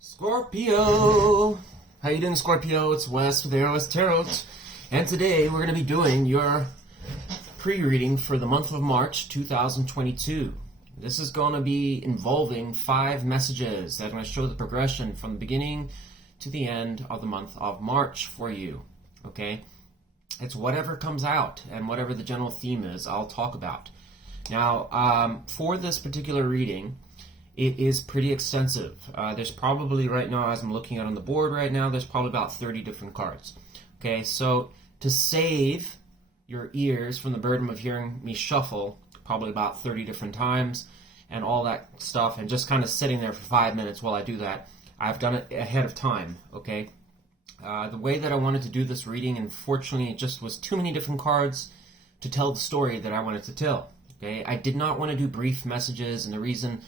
Scorpio! How you doing, Scorpio? It's Wes with Aurawest Tarot, and today we're going to be doing your pre-reading for the month of March 2022. This is going to be involving 5 messages that are going to show the progression from the beginning to the end of the month of March for you, okay? It's whatever comes out and whatever the general theme is, I'll talk about. Now, for this particular reading, it is pretty extensive. There's probably right now, as I'm looking at on the board right now, there's probably about 30 different cards. Okay, so to save your ears from the burden of hearing me shuffle probably about 30 different times and all that stuff, and just kind of sitting there for 5 minutes while I do that, I've done it ahead of time, okay? The way that I wanted to do this reading, unfortunately, it just was too many different cards to tell the story that I wanted to tell, okay? I did not want to do brief messages, and the reason...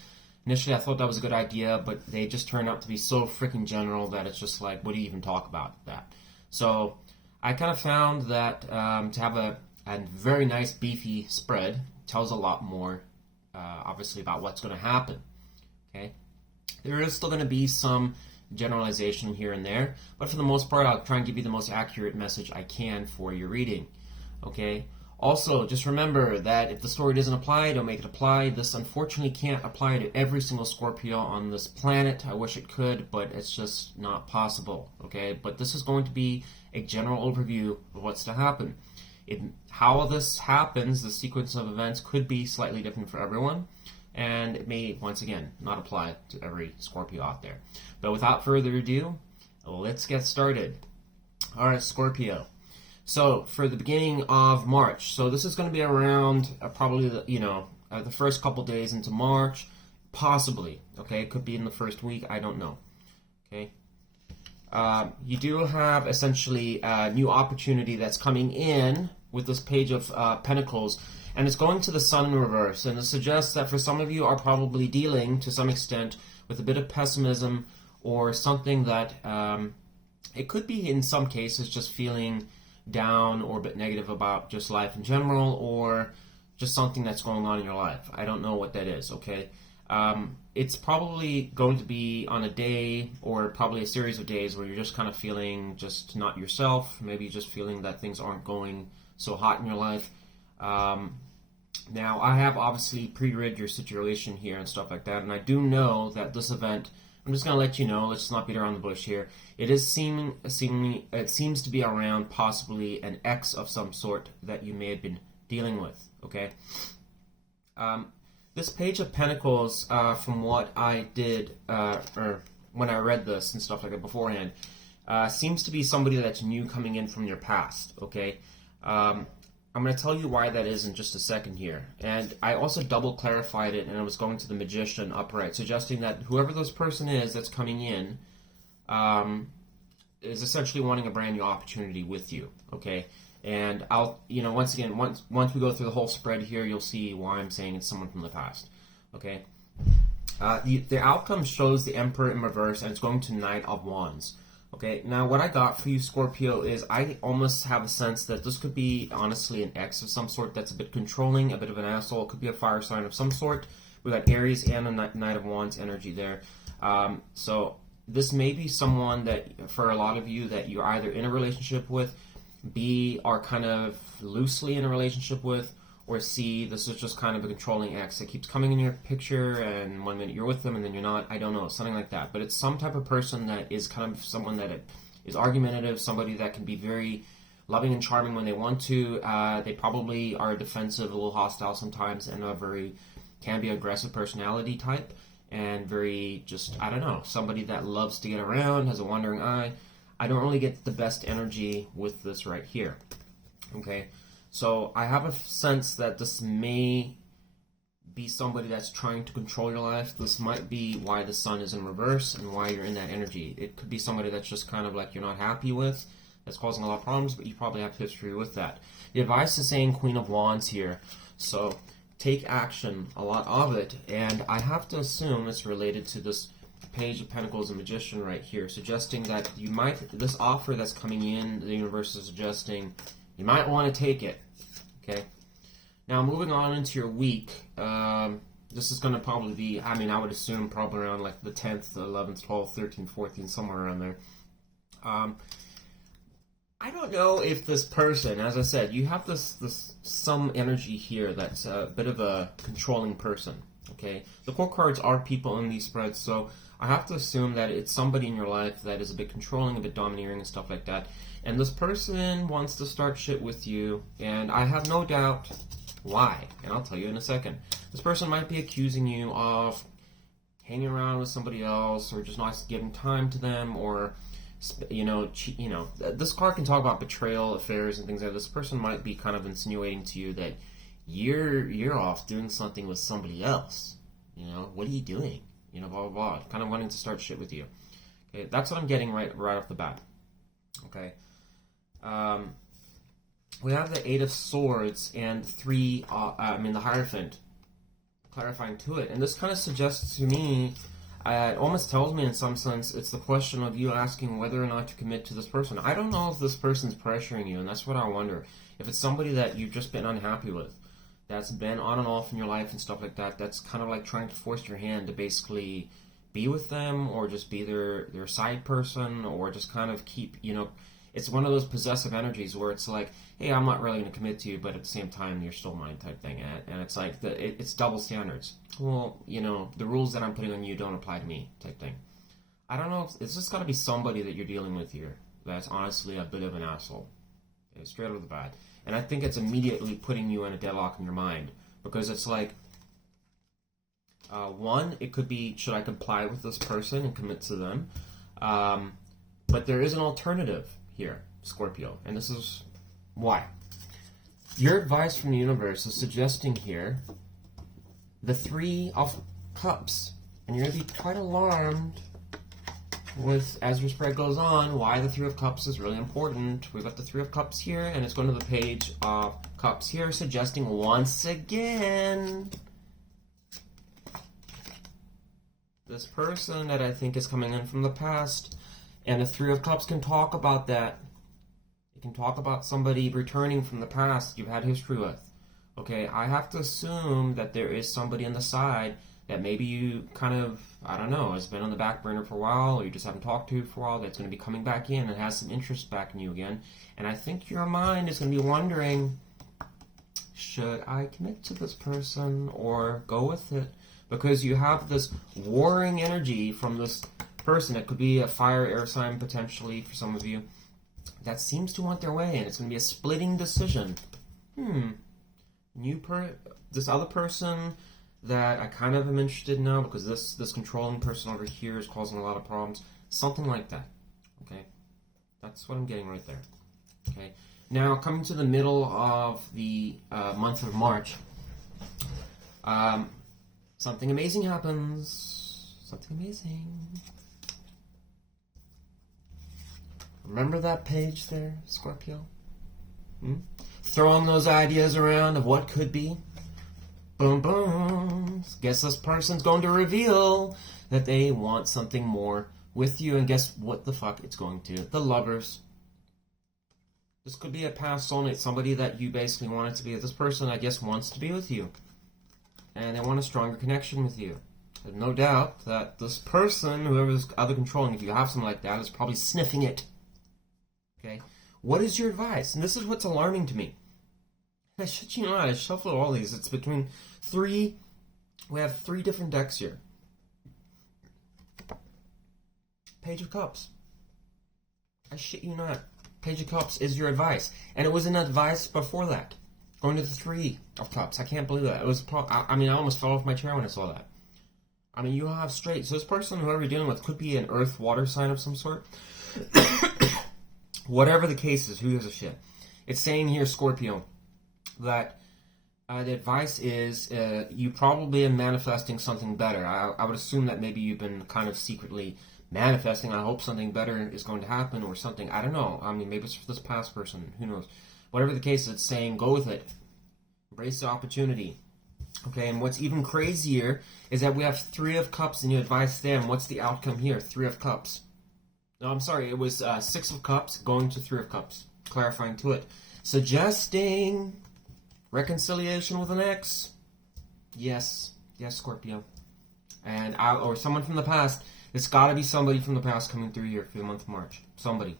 Initially, I thought that was a good idea, but they just turned out to be so freaking general that it's just like, what do you even talk about that? So I kind of found that to have a very nice beefy spread tells a lot more, obviously, about what's going to happen. Okay, there is still going to be some generalization here and there, but for the most part, I'll try and give you the most accurate message I can for your reading. Okay. Also, just remember that if the story doesn't apply, don't make it apply. This unfortunately can't apply to every single Scorpio on this planet. I wish it could, but it's just not possible, okay? But this is going to be a general overview of what's to happen. How this happens, the sequence of events, could be slightly different for everyone, and it may, once again, not apply to every Scorpio out there. But without further ado, let's get started. All right, Scorpio. So, for the beginning of March, so this is going to be around probably, the first couple days into March, possibly, okay? It could be in the first week, I don't know, okay? You do have, essentially, a new opportunity that's coming in with this Page of Pentacles, and it's going to the Sun in reverse, and it suggests that for some of you are probably dealing, to some extent, with a bit of pessimism, or something that, it could be, in some cases, just feeling down or a bit negative about just life in general, or just something that's going on in your life. I don't know what that is, okay? It's probably going to be on a day or probably a series of days where you're just kind of feeling just not yourself, maybe just feeling that things aren't going so hot in your life. Now, I have obviously pre-read your situation here and stuff like that, and I do know that this event, I'm just going to let you know, let's not beat around the bush here. It seems to be around possibly an ex of some sort that you may have been dealing with, okay? This Page of Pentacles, from what I did, or when I read this and stuff like that beforehand, seems to be somebody that's new coming in from your past, okay? I'm going to tell you why that is in just a second here. And I also double clarified it, and I was going to the Magician upright, suggesting that whoever this person is that's coming in is essentially wanting a brand new opportunity with you, okay? And I'll, once again, once we go through the whole spread here, you'll see why I'm saying it's someone from the past, okay? The outcome shows the Emperor in reverse, and it's going to Knight of Wands. Okay, now what I got for you, Scorpio, is I almost have a sense that this could be, honestly, an ex of some sort that's a bit controlling, a bit of an asshole. It could be a fire sign of some sort. We got Aries and a Knight of Wands energy there. So this may be someone that, for a lot of you, that you're either in a relationship with, B, are kind of loosely in a relationship with, or C, this is just kind of a controlling ex that keeps coming in your picture, and one minute you're with them and then you're not. I don't know, something like that. But it's some type of person that is kind of someone that is argumentative, somebody that can be very loving and charming when they want to. They probably are defensive, a little hostile sometimes, and can be aggressive personality type, and very just, I don't know, somebody that loves to get around, has a wandering eye. I don't really get the best energy with this right here, okay? So I have a sense that this may be somebody that's trying to control your life. This might be why the Sun is in reverse and why you're in that energy. It could be somebody that's just kind of like you're not happy with, that's causing a lot of problems, but you probably have history with that. The advice is saying Queen of Wands here, so take action, a lot of it, and I have to assume it's related to this Page of Pentacles and Magician right here, suggesting that this offer that's coming in, the universe is suggesting, you might want to take it, okay? Now, moving on into your week, This is going to probably be, I mean, I would assume probably around like the 10th, 11th, 12th, 13th, 14th, somewhere around there. I don't know if this person, as I said, you have this some energy here that's a bit of a controlling person, okay? The core cards are people in these spreads, so I have to assume that it's somebody in your life that is a bit controlling, a bit domineering and stuff like that. And this person wants to start shit with you, and I have no doubt why, and I'll tell you in a second. This person might be accusing you of hanging around with somebody else, or just not giving time to them, or this card can talk about betrayal, affairs, and things like that. This person might be kind of insinuating to you that you're off doing something with somebody else. What are you doing? Blah blah blah. Kind of wanting to start shit with you. Okay, that's what I'm getting right off the bat. Okay. We have the 8 of Swords and the Hierophant, clarifying to it, and this kind of suggests to me. It almost tells me in some sense it's the question of you asking whether or not to commit to this person. I don't know if this person's pressuring you, and that's what I wonder. If it's somebody that you've just been unhappy with, that's been on and off in your life and stuff like that, that's kind of like trying to force your hand to basically be with them, or just be their side person, or just kind of keep, it's one of those possessive energies where it's like, hey, I'm not really going to commit to you, but at the same time, you're still mine type thing. And it's like, it's double standards. Well, the rules that I'm putting on you don't apply to me type thing. I don't know. It's just got to be somebody that you're dealing with here that's honestly a bit of an asshole. Okay, straight over the bat. And I think it's immediately putting you in a deadlock in your mind. Because it's like, one, it could be, should I comply with this person and commit to them? But there is an alternative here, Scorpio, and this is why. Your advice from the universe is suggesting here the 3 of Cups, and you're going to be quite alarmed with, as your spread goes on, why the 3 of Cups is really important. We've got the 3 of Cups here, and it's going to the Page of Cups here, suggesting once again this person that I think is coming in from the past. And the 3 of Cups can talk about that. It can talk about somebody returning from the past you've had history with. Okay, I have to assume that there is somebody on the side that maybe you kind of, I don't know, has been on the back burner for a while, or you just haven't talked to for a while, that's going to be coming back in and has some interest back in you again. And I think your mind is going to be wondering, should I commit to this person or go with it? Because you have this warring energy from this person. It could be a fire air sign potentially for some of you that seems to want their way, and it's going to be a splitting decision. This other person that I kind of am interested in now, because this controlling person over here is causing a lot of problems. Something like that. Okay, that's what I'm getting right there. Okay, now coming to the middle of the month of March, something amazing happens. Something amazing. Remember that page there, Scorpio? Throwing those ideas around of what could be. Boom, boom. Guess this person's going to reveal that they want something more with you. And guess what the fuck it's going to? The Lovers. This could be a past soulmate, somebody that you basically wanted to be with. This person, I guess, wants to be with you. And they want a stronger connection with you. There's no doubt that this person, whoever's other controlling, if you have something like that, is probably sniffing it. Okay, what is your advice? And this is what's alarming to me. I shit you not, I shuffled all these. It's between 3. We have 3 different decks here. Page of Cups. I shit you not. Page of Cups is your advice, and it was an advice before that. Going to the 3 of Cups. I can't believe that. It was. I almost fell off my chair when I saw that. I mean, you have straight. So this person, whoever you're dealing with, could be an earth, water sign of some sort. Whatever the case is, who gives a shit? It's saying here, Scorpio, that the advice is you probably are manifesting something better. I would assume that maybe you've been kind of secretly manifesting. I hope something better is going to happen or something. I don't know. I mean, maybe it's for this past person. Who knows? Whatever the case, it's saying go with it. Embrace the opportunity. Okay, and what's even crazier is that we have 3 of Cups and you advise them. What's the outcome here? 3 of Cups. No, I'm sorry. It was 6 of Cups going to 3 of Cups. Clarifying to it. Suggesting reconciliation with an ex. Yes. Yes, Scorpio. And or someone from the past. It's got to be somebody from the past coming through here for the month of March. Somebody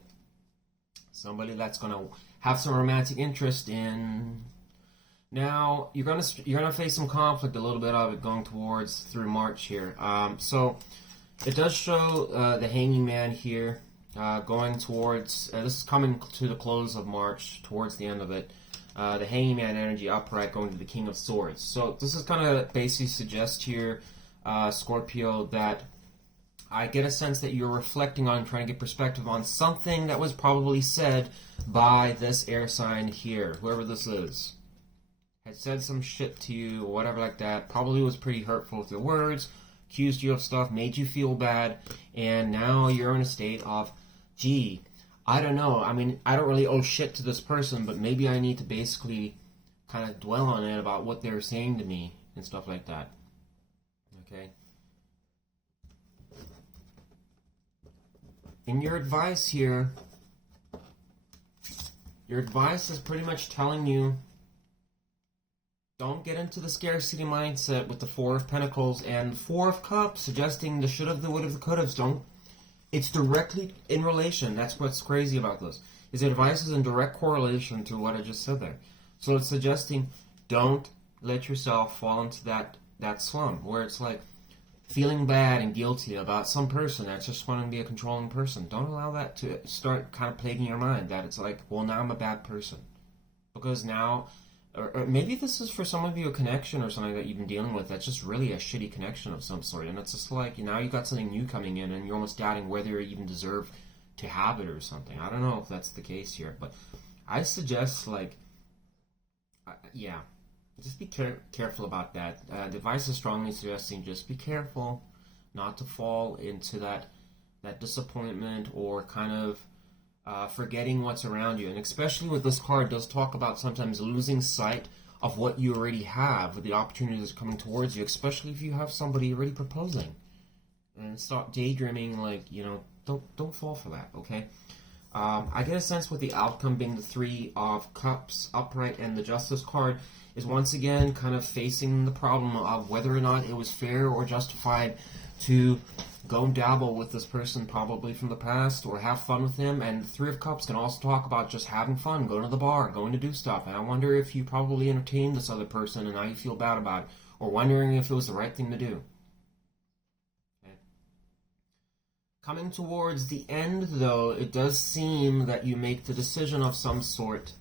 that's gonna have some romantic interest in. Now you're gonna face some conflict, a little bit of it going towards through March here. So it does show the Hanging Man here going towards. This is coming to the close of March, towards the end of it. The Hanging Man energy upright going to the King of Swords. So this is kind of basically suggest here, Scorpio, that I get a sense that you're reflecting on, trying to get perspective on something that was probably said by this air sign here, whoever this is. Had said some shit to you, or whatever like that. Probably was pretty hurtful with their words, accused you of stuff, made you feel bad, and now you're in a state of, gee, I don't know. I mean, I don't really owe shit to this person, but maybe I need to basically kind of dwell on it about what they're saying to me and stuff like that. Okay? And your advice here, your advice is pretty much telling you, don't get into the scarcity mindset with the Four of Pentacles and Four of Cups, suggesting the should have, the would have, the could have. Don't. It's directly in relation. That's what's crazy about this. His advice is in direct correlation to what I just said there. So it's suggesting don't let yourself fall into that slum where it's like feeling bad and guilty about some person that's just wanting to be a controlling person. Don't allow that to start kind of plaguing your mind, that it's like, well, now I'm a bad person. Because now, or maybe this is for some of you a connection or something that you've been dealing with that's just really a shitty connection of some sort. And it's just like, now you've got something new coming in and you're almost doubting whether you even deserve to have it or something. I don't know if that's the case here, but I suggest, like, yeah, just be careful about that. The advice is strongly suggesting just be careful not to fall into that disappointment or kind of forgetting what's around you. And especially with this card, does talk about sometimes losing sight of what you already have, with the opportunities coming towards you, especially if you have somebody already proposing. And stop daydreaming, like, you know, don't fall for that, okay? I get a sense with the outcome being the Three of Cups upright and the Justice card is once again kind of facing the problem of whether or not it was fair or justified to go and dabble with this person probably from the past or have fun with him. And the Three of Cups can also talk about just having fun, going to the bar, going to do stuff. And I wonder if you probably entertained this other person and now you feel bad about it, or wondering if it was the right thing to do. Okay. Coming towards the end, though, it does seem that you make the decision of some sort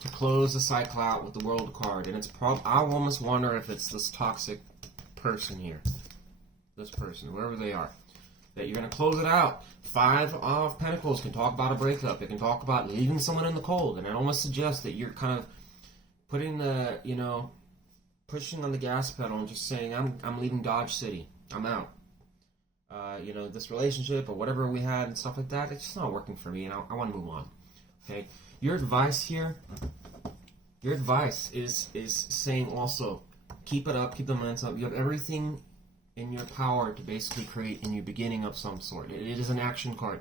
to close the cycle out with the World card. And it's I almost wonder if it's this toxic person here. This person, whoever they are, that you're going to close it out. Five of Pentacles can talk about a breakup. It can talk about leaving someone in the cold. And it almost suggests that you're kind of putting the, you know, pushing on the gas pedal and just saying, I'm leaving Dodge City. I'm out. You know, this relationship or whatever we had and stuff like that, it's just not working for me and I want to move on. Okay? Your advice here, your advice is saying also, keep it up, keep the momentum up. You have everything in your power to basically create a new beginning of some sort. It is an action card.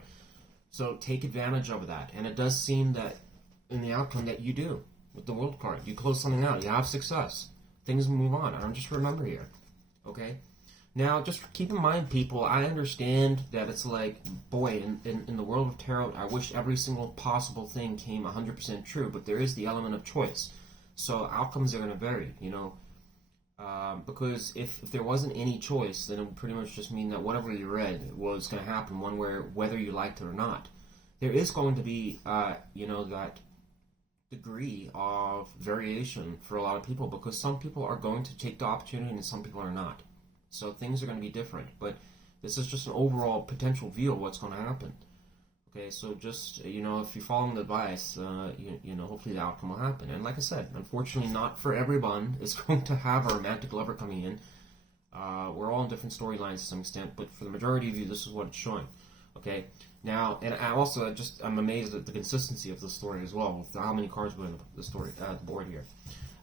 So take advantage of that. And it does seem that in the outcome that you do with the World card. You close something out. You have success. Things move on. I don't just remember here. Okay? Now, just keep in mind, people, I understand that it's like, boy, in the world of tarot, I wish every single possible thing came 100% true, but there is the element of choice. So outcomes are going to vary, you know. Because if there wasn't any choice, then it would pretty much just mean that whatever you read was going to happen one way, whether you liked it or not. There is going to be, you know, that degree of variation for a lot of people, because some people are going to take the opportunity and some people are not. So things are going to be different, but this is just an overall potential view of what's going to happen. Okay, so just, you know, if you're following the advice, you know, hopefully the outcome will happen. And like I said, unfortunately not for everyone is going to have a romantic lover coming in. We're all in different storylines to some extent, but for the majority of you, this is what it's showing. Okay, now, and I'm amazed at the consistency of the story as well, with how many cards were in the story, the board here.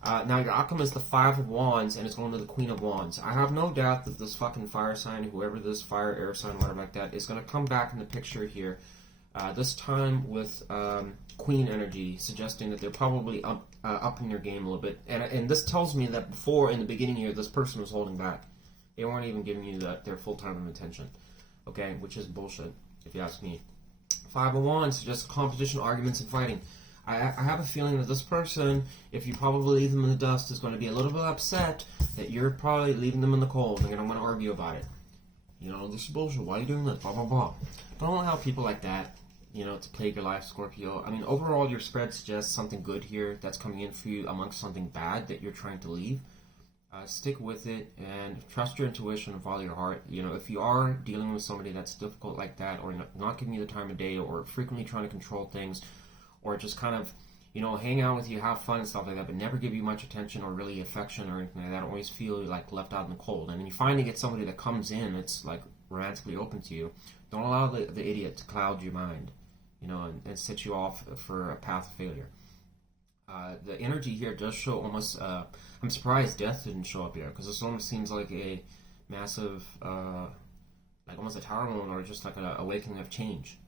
Now your outcome is the Five of Wands, and it's going to the Queen of Wands. I have no doubt that this fucking fire sign, whoever this fire, air sign, whatever like that, is going to come back in the picture here. This time with Queen energy, suggesting that they're probably upping their game a little bit. And this tells me that before, in the beginning here, this person was holding back. They weren't even giving you their full time of attention. Okay, which is bullshit, if you ask me. 5 of Wands suggests competition, arguments, and fighting. I have a feeling that this person, if you probably leave them in the dust, is going to be a little bit upset that you're probably leaving them in the cold. They're going to want to argue about it. You know, this is bullshit. Why are you doing this? Blah, blah, blah. Don't allow people like that, you know, to plague your life, Scorpio. I mean, overall, your spread suggests something good here that's coming in for you amongst something bad that you're trying to leave. Stick with it and trust your intuition and follow your heart. You know, if you are dealing with somebody that's difficult like that, or not giving you the time of day, or frequently trying to control things, or just kind of, you know, hang out with you, have fun and stuff like that, but never give you much attention or really affection or anything like that, always feel like left out in the cold. And then you finally get somebody that comes in that's like romantically open to you. Don't allow the idiot to cloud your mind, you know, and set you off for a path of failure. The energy here does show almost, I'm surprised death didn't show up here, because this almost seems like a massive, like almost a tower moment, or just like an awakening of change.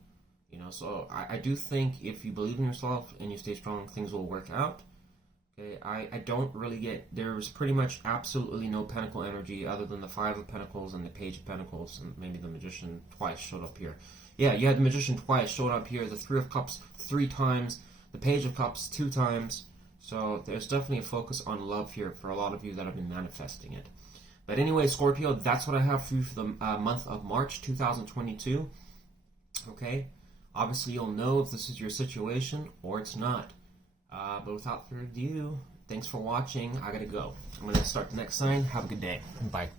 You know, so I do think if you believe in yourself and you stay strong, things will work out. Okay, I don't really get, there's pretty much absolutely no Pentacle energy other than the 5 of Pentacles and the Page of Pentacles, and maybe the Magician twice showed up here. Yeah, you had the Magician twice showed up here, the 3 of Cups 3 times, the Page of Cups 2 times. So there's definitely a focus on love here for a lot of you that have been manifesting it. But anyway, Scorpio, that's what I have for you for the month of March 2022. Okay, obviously you'll know if this is your situation or it's not. But without further ado, thanks for watching. I gotta go. I'm gonna start the next sign. Have a good day. Bye.